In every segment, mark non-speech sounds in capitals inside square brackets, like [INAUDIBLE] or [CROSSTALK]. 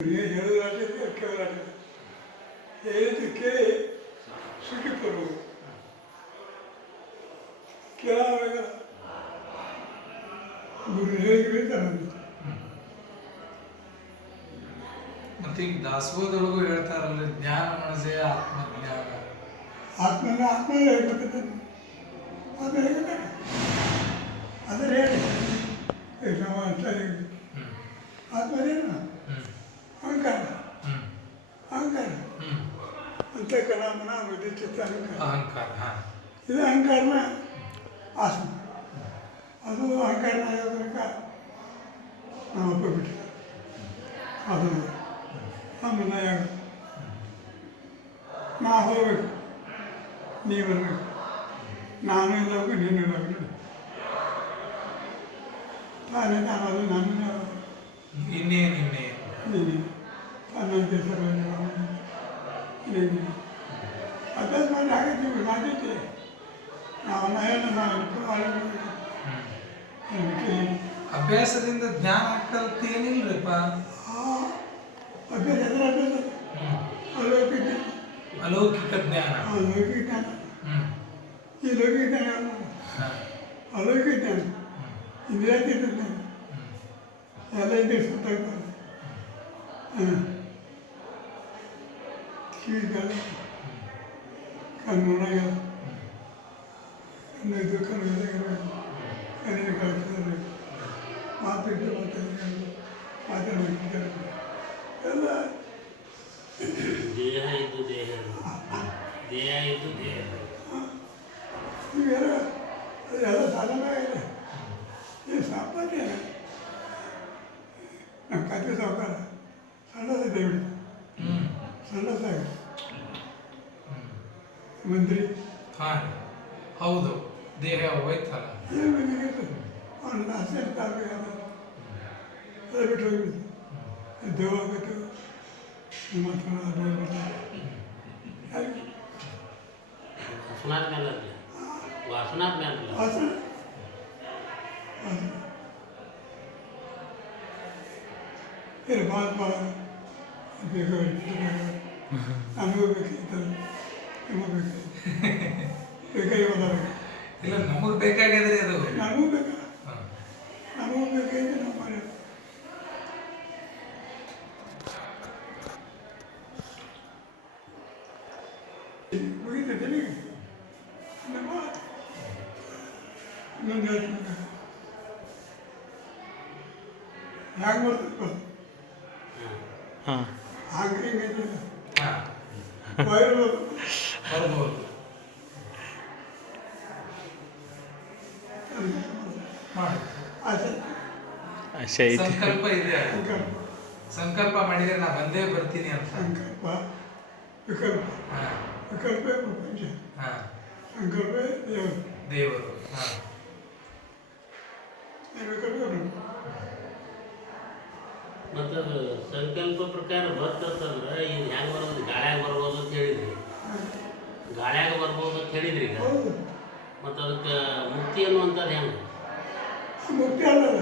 ಹೇಳಲಾಟೆ ಕೇಳಲಾಟೆ ಹೇಳಿದ್ದಕ್ಕೆ ಸುಖಿ ಬರುವುದು ಕೇಳುವಾಗ ಗುರು ಹೇಳಿದ್ರೆ ಮತ್ತೆ ಈಗ ದಾಸೋಹದೊಳಗೂ ಹೇಳ್ತಾರಲ್ಲ ಜ್ಞಾನ ಮನಸೇ ಆತ್ಮಜ್ಞಾನ ಆತ್ಮನ ಆತ್ಮ ಹೇಳ್ಬೇಕಂತ. ಅದು ಹೇಳ್ತಾರೆ ಅದರ ಹೇಳಿ. ನಾವು ಅಂತ ಹೇಳಿ ಆತ್ಮನೇನು? ಬುದ್ಧಿ ಚಿತ್ತ ಅಹಂಕಾರ ಅಹಂಕಾರ ಹಾ ಇದು ಅಹಂಕಾರನ ಆತ್ಮ ಅದು ಅಹಂಕಾರನ ಆಗೋದ್ರಿಂದ ನಾವು ಒಪ್ಪಿಬಿಟ್ಟು ಅದು ಆಮೇಲೆ ಯಾವ ನಾ ಹೋಗ್ಬೇಕು ನೀ ಬರಬೇಕು ನಾನು ಇಲ್ಲಬೇಕು ನೀನು ಇಲ್ಲಬೇಕು ತಾನೇ ನಾನು ಅದು ನಾನು ನಾನು. ಇನ್ನೇನು ಇನ್ನೇನು ನೀನು ತನ್ನಂತೆ ಸರ್ವಜ್ಞ ನೀನು ಅಭ್ಯಾಸ ಮಾಡಿ ಆಗಿದ್ದೀವಿ ಮಾಡಿದ್ದೆ ನಾವು ನಯನ ನಾವು ಹ್ಮ್ ಅಭ್ಯಾಸದಿಂದ ಜ್ಞಾನ ಆಗ್ತದಂತ ಏನಿಲ್ರಿಪ್ಪ ಅಭ್ಯಾಸ ಎದುರು ಅಭ್ಯಾಸ ಹ್ಮ್ ಅಲೌಕಿಕ ಅಲೌಕಿಕ ಜ್ಞಾನ ಅಲೌಕಿಕ ಜ್ಞಾನ ಹ್ಮ್ ಈ ಲೌಕಿಕ ಜ್ಞಾನ ಅಲ್ಲ. ಹಾ. ಅಲೌಕಿಕ ಜ್ಞಾನ ಹ್ಮ್ ಇಂದ್ರಿಯಾತೀತ ಜ್ಞಾನ ಹ್ಮ್ ಎಲ್ಲ ಇದೆ ಸುತ್ತಾಗ್ತದೆ ಹಾಂ ಕಿವಿಗಾಲ ಕಣ್ಣೊಳಗೆ ಕಣ್ಣು ಇದು ಕಣ್ಣು ಕಣ್ಣಿನ ಕಳಿಸಿದ್ರೆ ಮಾತಿಟ್ಟು ಮಾತಾಡಬೇಕು ಮಾತಾಡಬೇಕು ಎಲ್ಲ ದೇಹ ಇದ್ದು ದೇಹ ದೇಹ ಇದ್ದು ದೇಹ ಇವೆಲ್ಲ ಅದೆಲ್ಲ ಸಾಧನೆ ಇದೆ ಈ ಸಾಮಾನ್ಯ ನಮ್ಮ ಕತೆ ಸಾವುಕಾರ ಸಣ್ಣದ ದಯವಿಟ್ಟು ಹ್ಮ್ ಸಣ್ಣದಾಗಿ ಹ್ಮ್ ಮಂತ್ರಿ ಹಾ ಹೌದು ದೇಹ ಹೋಯ್ತಲ್ಲ ಏನು ಬೇಕಾಗಿತ್ತು ಅವನ ಆಸೆ ತಾಳ್ಬೇಕು ಅದು ಬಿಟ್ಟು ಹೋಗ್ಬಿಟ್ಟು ದೇವ ಆಗುತ್ತೆ ನಿಮ್ಮ ಹತ್ರ ನೋಡ್ಬಿಟ್ಟು ಯಾರಿಗೆ ವಾಸನಾದ ಮೇಲೆ ಅಲ್ಲ ವಾಸನಾದ ಮೇಲೆ ಅಲ್ಲ ವಾಸನೆ ವಾಸನೆ ಏನು ಭಾಳ ಭಾಳ ಬೇಕಾಗಿತ್ತು ನನಗೂ ನಮ್ಮ ಇನ್ನೊಂದು ಹ್ಯಾಂಗೆ ಬರ್ತದೆ? ಹಾಂ ಹಂಗೆ ಹಿಂಗೆ ಬರ್ಬೋದು ಸಂಕಲ್ಪ ಇದೆ. ಸಂಕಲ್ಪ. ಮಾಡಿದ್ರೆ ನಾ ಬಂದೇ ಬರ್ತೀನಿ ಅಂತ. ಸಂಕಲ್ಪ. ವಿಕಲ್ಪ ವಿಕಲ್ಪೇ ಪ್ರಪಂಚ ಹಾ. ಸಂಕಲ್ಪೇ ದೇವರು ದೇವರು ಹಾ ಈ ವಿಕಲ್ಪೇ ಬ್ರಹ್ಮ ಮತ್ತು ಸಂಕಲ್ಪ ಪ್ರಕಾರ ಬರ್ತಂತಂದ್ರೆ ಇದು ಹೆಂಗೆ ಬರೋದು ಗಾಳ್ಯಾಗ ಬರ್ಬೋದು ಅಂತ ಹೇಳಿದ್ರಿ. ಗಾಳ್ಯಾಗ ಬರ್ಬೋದು ಅಂತ ಹೇಳಿದ್ರಿ ಈಗ. ಹೌದು ಮತ್ತು ಅದಕ್ಕೆ ಮುಕ್ತಿ ಅನ್ನುವಂಥದ್ದು ಹೆಂಗೆ? ಮುಕ್ತಿ ಅಲ್ಲಲ್ಲ.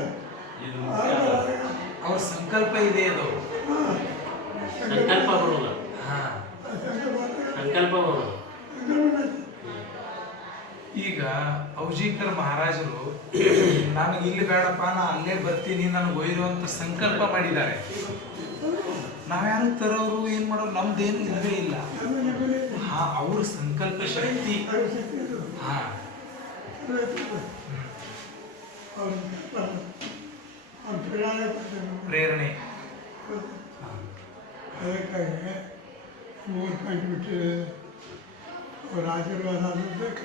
ಅವ್ರ ಸಂಕಲ್ಪ ಇದೆ ಅದು. ಸಂಕಲ್ಪ ಬರೋದು ಹಾ. ಸಂಕಲ್ಪ ಈಗ ಔಜೀಕರ್ ಮಹಾರಾಜರು ನಾನು ಇಲ್ಲಿ ಬೇಡಪ್ಪ ನಾ ಅಲ್ಲೇ ಬರ್ತೀನಿ ನನಗೆ ಒಯ್ದು ಅಂತ ಸಂಕಲ್ಪ ಮಾಡಿದ್ದಾರೆ. ನಾವ್ಯಾರು ತರೋರು ಏನ್ ಮಾಡೋರು ನಮ್ದೇನು ಇಲ್ಲವೇ ಇಲ್ಲ. ಹಾ ಅವ್ರ ಸಂಕಲ್ಪ ಶಕ್ತಿ. ಹಾ. ಪ್ರೇರಣೆ. ಹಾ. ಅದಕ್ಕಾಗಿ ಮೂರು ಪಾಯಿಂಟ್ ಬಿಟ್ಟು ಅವ್ರ ಆಶೀರ್ವಾದ ಆಗಬೇಕು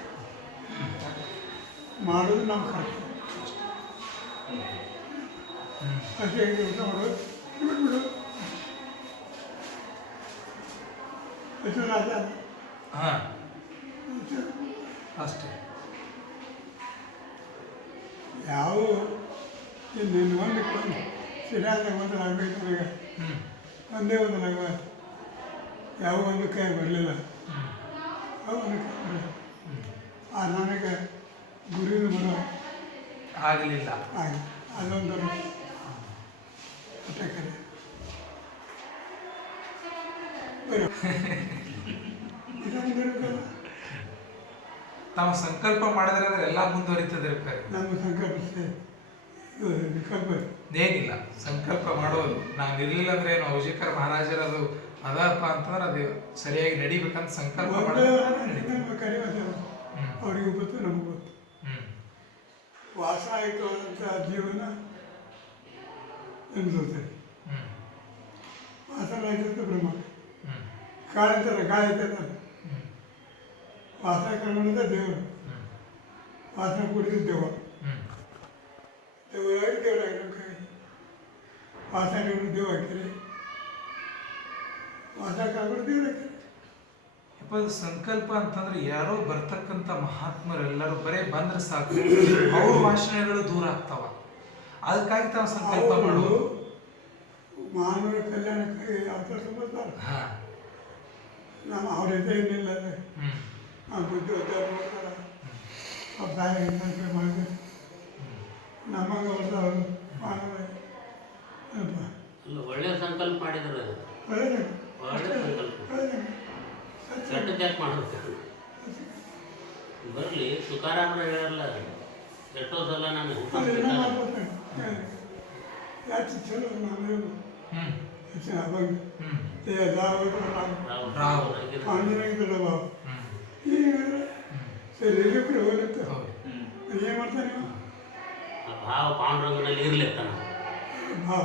ಮಾಡೋದು ನಾವು ಕರ್ತವ್ಯ. ಅಷ್ಟೇ ಊಟ ಮಾಡೋದು ಬಿಟ್ಬಿಡು. ಎಷ್ಟು ರಾಜ. ಹಾ. ಅಷ್ಟೇ. ಯಾವ ನಿನ್ನ ಒಂದು ಸಿರಿಯಾದ ಒಂದು ಆಗಬೇಕು ನನಗೆ ಒಂದೇ ಒಂದು ನಗ ಯಾವ ಒಂದು ಕೈ ಬರಲಿಲ್ಲ. ಯಾವ ಒಂದು ಕೈ ಬರಲಿಲ್ಲ. ಆ ನನಗೆ ಗುರಿ ಬರೋ ಆಗಲಿಲ್ಲ. ಆಗಿ ಅದೊಂದು ಕರೆ ತಾವು ಸಂಕಲ್ಪ ಮಾಡಿದ್ರೆ ಅಂದ್ರೆ ಎಲ್ಲ ಮುಂದುವರಿತದೆ ನಮ್ಮ ಸಂಕಲ್ಪ ವಿಕಲ್ಪ. ಏನಿಲ್ಲ ಸಂಕಲ್ಪ ಮಾಡೋದು. ನಾನು ಇರಲಿಲ್ಲ ಅಂದ್ರೆ ಏನು ಔಜಿಕರ ಮಹಾರಾಜರದು ಅದಪ್ಪ ಅಂತಂದ್ರೆ ಅದು ಸರಿಯಾಗಿ ನಡಿಬೇಕಂತ ಸಂಕಲ್ಪ ಒಂದೇ ಮಾಡಿದ್ರೆ ನಡೀತದೆ. ನಮ್ಮ ಕರೆಯೋದು ಹ್ಮ್. ಅವ್ರಿಗೂ ಗೊತ್ತು ನಮಗೂ ಗೊತ್ತು ಹ್ಮ್ ವಾಸಾಯಿಕವಾದಂಥ ಜೀವನ ಅನಿಸುತ್ತೆ ಹ್ಮ್ ವಾಸನಾಯಿತ ಬ್ರಹ್ಮ ಹ್ಮ್ ಕಾಳಂತರ ಗಾಯಕನ ಹ್ಮ್ ವಾಸನ ಕರ್ಮದ ದೇವರು ಹ್ಮ್ ವಾಸನ ಕೂಡಿದ ದೇವ ಹ್ಮ್ ದೇವರಾಗಿ ದೇವರಾಗಿ ನಮ್ಮ ಕೈ ವಾಸನ ದೇವ ಹಾಕಿರಿ ಯಪ್ಪ ಅದು ಸಂಕಲ್ಪ ಅಂತಂದ್ರೆ ಯಾರೋ ಬರ್ತಕ್ಕಂಥ ಮಹಾತ್ಮರೆಲ್ಲರೂ ಬರೇ ಬಂದ್ರೆ ಸಾಕು. [COUGHS] ಅವ್ರ ಭಾಷಣಗಳು ದೂರ ಆಗ್ತಾವ. ಅದಕ್ಕಾಗಿ ತಾವು ಸಂಕಲ್ಪ ಮಾಡು ಮಾಡೋದು. ಮಾನವ ಕಲ್ಯಾಣಕ್ಕಾಗಿ ಅವಕಾಶ ಬರ್ತಾರೆ ಹಾ. ನಮ್ಮ ಅವ್ರ ಎದೆ ಏನಿಲ್ಲ ಅಂದ್ರೆ ಹ್ಮ್. ನಾವು ಬುದ್ಧಿ ಒದ್ದಾಡ ಮಾಡ್ತಾರೆ. ಅವ್ರ ತಾಯಿ ಸಂಕಲ್ಪ ನಮಗೆ ಮಾನವ ಅಲ್ಪ ಒಳ್ಳೆ ಸಂಕಲ್ಪ ಮಾಡಿದ್ರು ಒಳ್ಳೆಯದು ಒಳ್ಳೆ ಸಂಕಲ್ಪ ಕೆಟ್ಟದ್ದು ಯಾಕೆ ಮಾಡುತ್ತೆ ಬರಲಿ ತುಕಾರಾಮರ ಹೇಳಲ್ಲ ಎಷ್ಟೋ ಸಲ ನಾನು ಏನು ಮಾಡ್ತಾನೆ ಭಾವ ಪಾಂಡುರಂಗನಲ್ಲಿ ಇರ್ಲಿ ತನ ಭಾವ.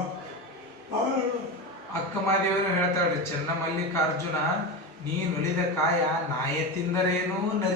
ಭಾವ ಅಕ್ಕ ಹೇಳ್ತಾಳೆ ಚೆನ್ನ ಮಲ್ಲಿಕಾರ್ಜುನ ನೀ ನುಲಿದ ಕಾಯ ನಾಯ ತಿಂದರೇನು ನರಿ